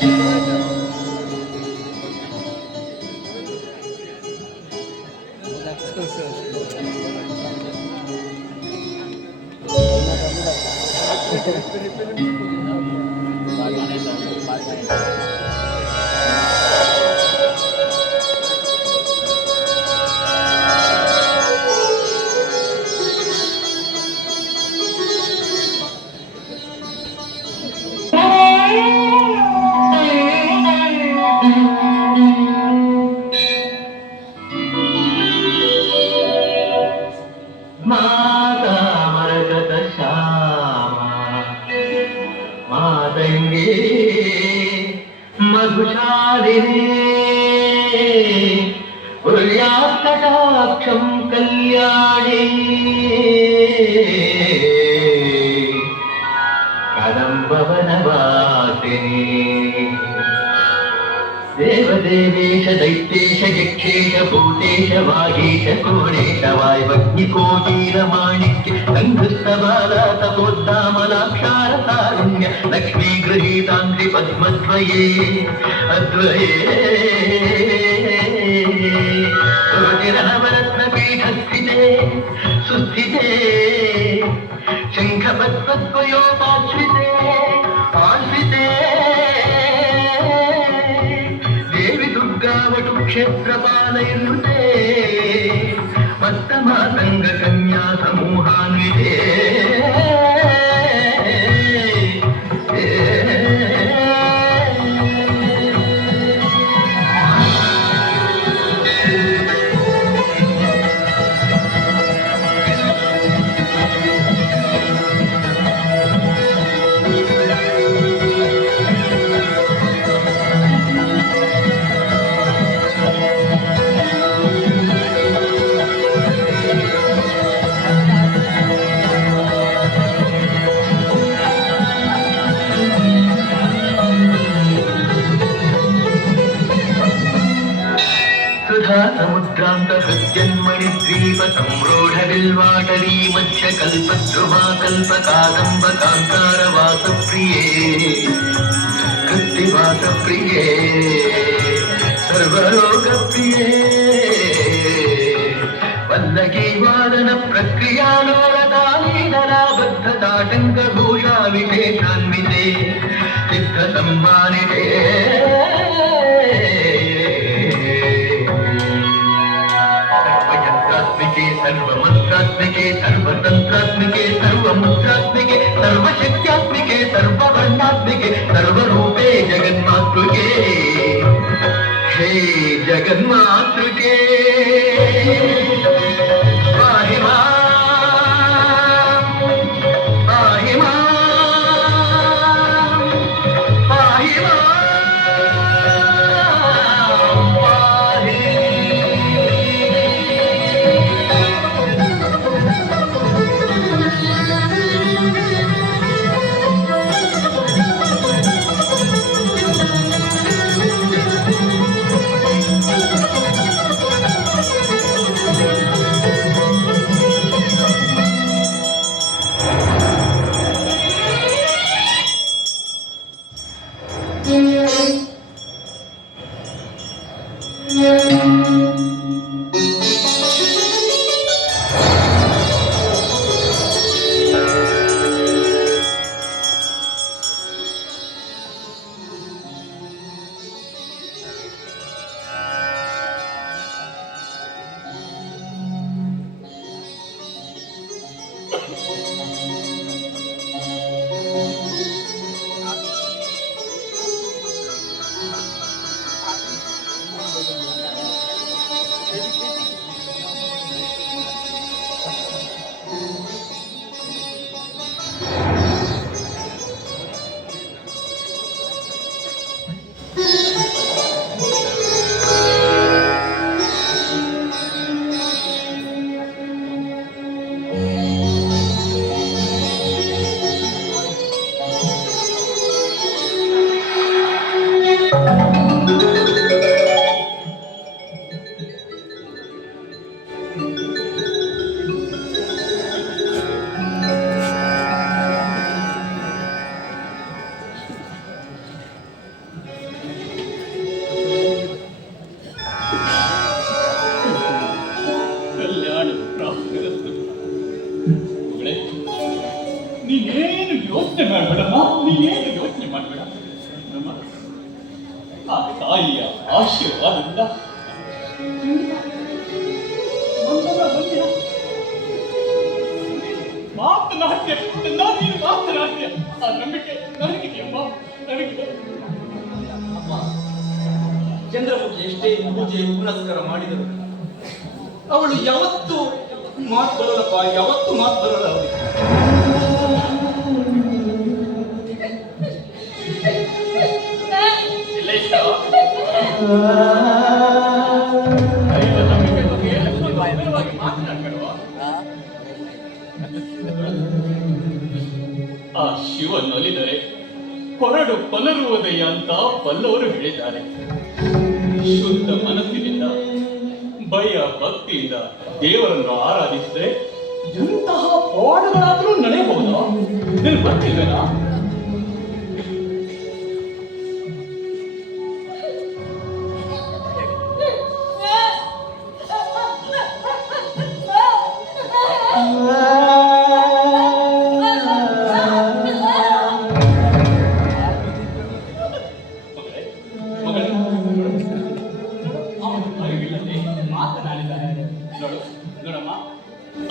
Música कटाक्षं कल्याणे कदम्बवनवासिने देवदेवेश दैत्येश यक्षेश भूतेश वागीश कोणेश वायवग्निकोटीरमाणिक्य सङ्घृत्तबाला तपोद्दामलाक्षारतारुण्य लक्ष्मी गृहीतान्त्रि पद्मद्वये अद्वये खडिल्वाडरी मत्स्यकल्पध्रुवा कल्पकादम्ब कान्तारवासप्रिये कृत्तिवासप्रिये सर्वरोगप्रिये वल्लकीवादनप्रक्रियालोलतालीलनाबद्धताटङ्कभूषा विदेशान्विते चित्तसम्मानिते सर्वलोकात्मिके सर्वतन्त्रात्मिके सर्वमुद्रात्मिके सर्वशक्त्यात्मिके सर्ववर्णात्मिके सर्वरूपे जगन्मातृके। हे जगन्मातृके। ನೀನೇನು ಯೋಚನೆ ಮಾಡಬೇಡಮ್ಮ? ನೀನೇನು ಯೋಚನೆ ಮಾಡಬೇಡ? ಆ ತಾಯಿಯ ಆಶೀರ್ವಾದದಿಂದ. ಮಾತನಾಡ್ತೀಯ ನೀನು ಮಾತನಾಡ್ತೀಯ ಆ ನಂಬಿಕೆ ನನಗಿದೆಯಮ್ಮ ನನಗಿದೆ ಚಂದ್ರಮುಖಿ ಎಷ್ಟೇ ಪೂಜೆ ಪುನಸ್ಕಾರ ಮಾಡಿದರು ಅವಳು ಯಾವತ್ತು ಮಾತು ಬರಲ್ಲಪ್ಪ, ಯಾವತ್ತು ಮಾತು ಬರಲ್ಲ ಅವಳು ಆ ಶಿವ ನಲಿದರೆ ಕೊರಡು ಪಲರುವುದಯ್ಯ ಅಂತ ಪಲ್ಲವರು ಹೇಳಿದ್ದಾರೆ. ಶುದ್ಧ ಮನಸ್ಸಿನಿಂದ, ಭಯ ಭಕ್ತಿಯಿಂದ ದೇವರನ್ನು ಆರಾಧಿಸಿದ್ರೆ ಎಂತಹ ಪವಾಡಗಳಾದರೂ ನಡೆಯಬಹುದು? ನೀನು ಗೊತ್ತಿಲ್ವೇನಾ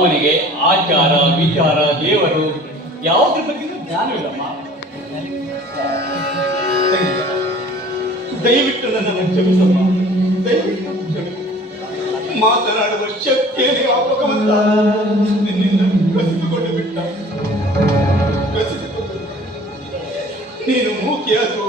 ಅವನಿಗೆ ಆಚಾರ, ವಿಚಾರ, ದೇವರು ಯಾವುದ್ರ ಬಗ್ಗೆ ಜ್ಞಾನವಿಲ್ಲಮ್ಮ ದಯವಿಟ್ಟು ನನ್ನನ್ನು ಕ್ಷಮಿಸಮ್ಮ. ದಯವಿಟ್ಟು ಮಾತನಾಡುವ ಶಕ್ತಿಯಲ್ಲಿ ಆ ಭಗವಂತ ನಿನ್ನಿಂದ ಕಸಿದುಕೊಂಡು ಬಿಟ್ಟ. ಕಸಿದುಕೊಂಡು ನೀನು ಮೂಕಿಯಾದ್ರು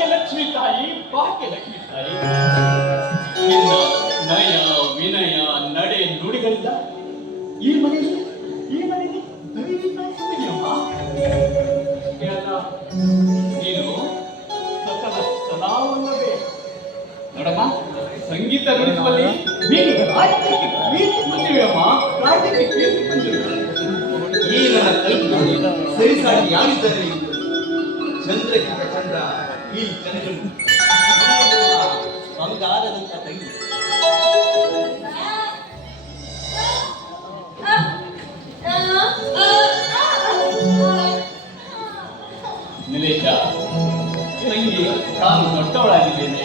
ಭಾಗ್ಯಲಕ್ಷ್ಮಿ ತಾಯಿ ಭಾಗ್ಯಲಕ್ಷ್ಮಿ ತಾಯಿ. ನಿನ್ನ ನಯ ವಿನಯ ನಡೆ ನುಡಿಗಳಿಂದ ಈ ಮನೆಯಲ್ಲಿ ಈ ಮನೆಯಲ್ಲಿ ನೀನು ಸಕಲ ಸದಾವಲ್ಲವೇ ನೋಡಮ್ಮ ಸಂಗೀತ ನುಡಿಸುವಲ್ಲಿ ನೀನು ರಾಜ್ಯಕ್ಕೆ ಕೀರ್ತಿ ಬಂದಿರುವೆಯಮ್ಮ ರಾಜ್ಯಕ್ಕೆ ಕೀರ್ತಿ ಬಂದಿವೆ ಈ ನನ್ನ ಕಲ್ಪನೆ ಸರಿಸಾಗಿ ಯಾರಿದ್ದಾರೆ ಎಂದು ಚಂದ್ರಕ್ಕಿಂತ ಚಂದ್ರ ಈ ಚಂದ್ರನು ಬಂಗಾರದಂತ ತಂಗಿ ನಿಲೇಶ ತಂಗಿ ತಾನು ದೊಡ್ಡವಳಾಗಿದ್ದೇನೆ.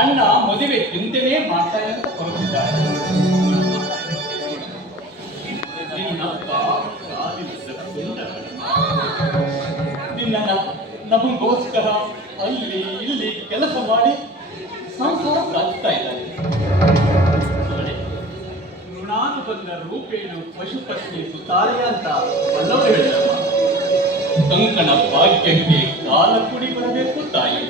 ಅಣ್ಣ ಮದುವೆ ಚಿಂತೆನೇ ಮಾಡ್ತಾನೆ ಅಂತ ಹೊರಟಿದ್ದಾರೆ. ನಿನ್ನಪ್ಪ ಕುಂದವನು. ನಿನ್ನನ್ನ ನಮಗೋಸ್ಕರ ಅಲ್ಲಿ ಇಲ್ಲಿ ಕೆಲಸ ಮಾಡಿ ಸಂಸಾರ ಸಾಧಿಸ್ತಾ ಇದ್ದಾರೆ ನಾನು ಋಣಾನುಬಂಧ ರೂಪೇಣು ಪಶುಪತ್ನಿ ಸುತಾರ್ಯ ಅಂತ ಬಲ್ಲವರು ಹೇಳಿದಮ್ಮ ಕಂಕಣ ಭಾಗ್ಯಕ್ಕೆ ಕಾಲ ಕುಡಿ ಬರಬೇಕು ತಾಯಿ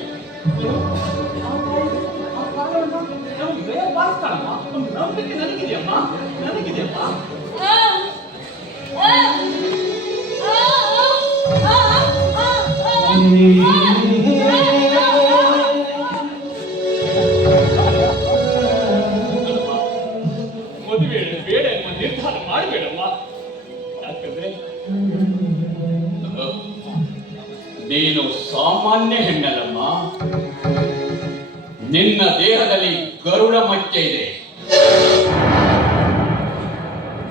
ನಂಬಿಕೆ ನನಗಿದೆಯಮ್ಮ ನನಗಿದೆಯಮ್ಮ ನೀನು ಸಾಮಾನ್ಯ ಹೆಣ್ಣಲ್ಲಮ್ಮ. ನಿನ್ನ ದೇಹದಲ್ಲಿ ಗರುಡ ಮಚ್ಚೆ ಇದೆ.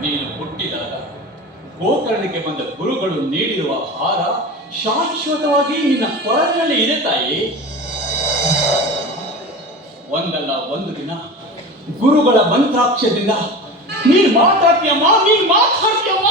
ನೀನು ಹುಟ್ಟಿದಾಗ ಗೋಕರ್ಣಕ್ಕೆ ಬಂದ ಗುರುಗಳು ನೀಡಿರುವ ಹಾರ ಶಾಶ್ವತವಾಗಿ ನಿನ್ನ ಕೊರಳಿನಲ್ಲಿ ಇದೆ ತಾಯಿ. ಒಂದಲ್ಲ ಒಂದು ದಿನ ಗುರುಗಳ ಮಂತ್ರಾಕ್ಷದಿಂದ ನೀನ್ ಮಾತಾಡ್ತೀಯಮ್ಮ ನೀನ್ ಮಾತಾಡ್ತೀಯಮ್ಮ.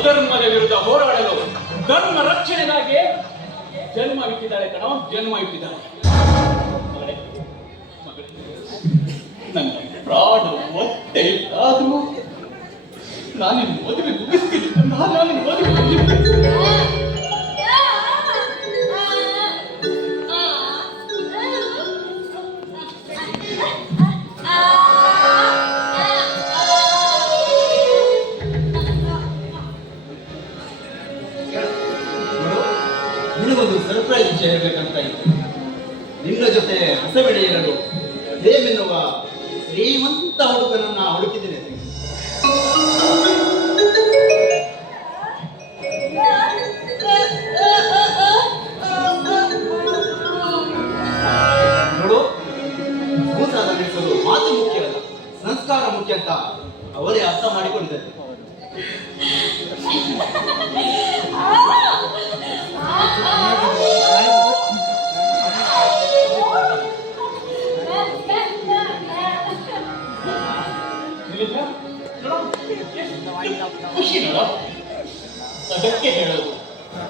ಅಧರ್ಮದ ವಿರುದ್ಧ ಹೋರಾಡಲು ಧರ್ಮ ರಕ್ಷಣೆಗಾಗಿ ಜನ್ಮ ಇಟ್ಟಿದ್ದಾರೆ ಕಣೋ, ಜನ್ಮ ಇಟ್ಟಿದ್ದಾರೆ ನನ್ನ ಪ್ರಾಣ ಒತ್ತೆ ಆದರೂ ನಾನು ಮದುವೆ ಮುಗಿಸ್ತೀನಿ. ನಾನು ಮದುವೆ ಸರ್ಪ್ರೈಸ್ ಹೇಳ್ಬೇಕಂತ ಇತ್ತು ನಿನ್ನ ಜೊತೆ ಇರಲು ದೇವೆನ್ನುವ ಶ್ರೀಮಂತ ಹುಡುಗನನ್ನ ಹುಡುಕಿದ್ದೇನೆ. ಅವರೇ ಅರ್ಥ ಮಾಡಿಕೊಂಡಿದ್ದಾರೆ. ಖುಷಿ ನೋಡು. ಅದಕ್ಕೆ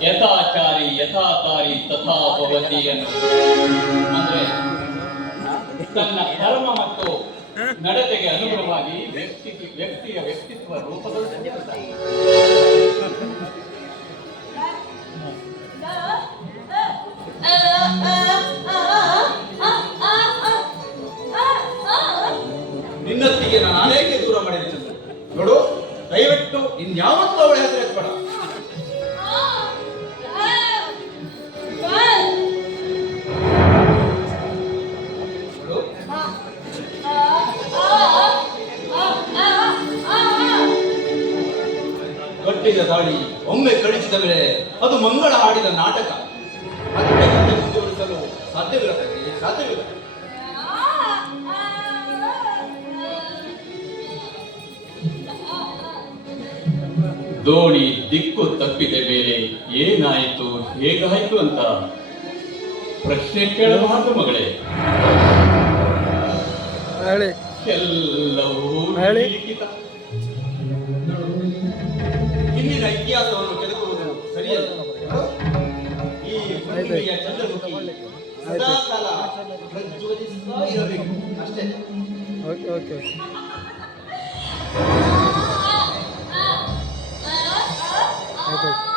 ಯಥಾಚಾರಿ ಯಥಾಕಾರಿ ತಥಾ ಭವತಿ ಅಂದ್ರೆ ತನ್ನ ಧರ್ಮ ಮತ್ತು ನಡತೆಗೆ ಅನುಗುಣವಾಗಿ ವ್ಯಕ್ತಿ ವ್ಯಕ್ತಿಯ ವ್ಯಕ್ತಿತ್ವ ರೂಪಗೊಳ್ಳುತ್ತದೆ ಇನ್ಯಾವತ್ತೂ ಅವಳ ಹೆಸರು ಎತ್ಬೇಡ ಕಟ್ಟಿದ ದಾಳಿ ಒಮ್ಮೆ ಕಳಿಸಿದ ಮೇಲೆ ಅದು ಮಂಗಳ ಹಾಡಿದ ನಾಟಕ. ದೋಣಿ ದಿಕ್ಕು ತಪ್ಪಿದೆ ಮೇಲೆ ಏನಾಯಿತು? ಹೇಗಾಯಿತು ಅಂತ ಪ್ರಶ್ನೆ ಕೇಳಬಾರದು ಮಗಳೇ. ಎಲ್ಲವೂ ಹೇಳಿ. ಲಿಖಿತ. ಹಿಂದಿನ ಇತಿಹಾಸವನ್ನು ಸರಿಯಲ್ಲ? ಈ ಹುಣ್ಣಿಮೆಯ ಚಂದ್ರಮುಖಿ ಸದಾಕಾಲ ಪ್ರಜ್ವಲಿಸ್ತಾ ಇರಬೇಕು. ಅಷ್ಟೇ. Okay okay. থেকে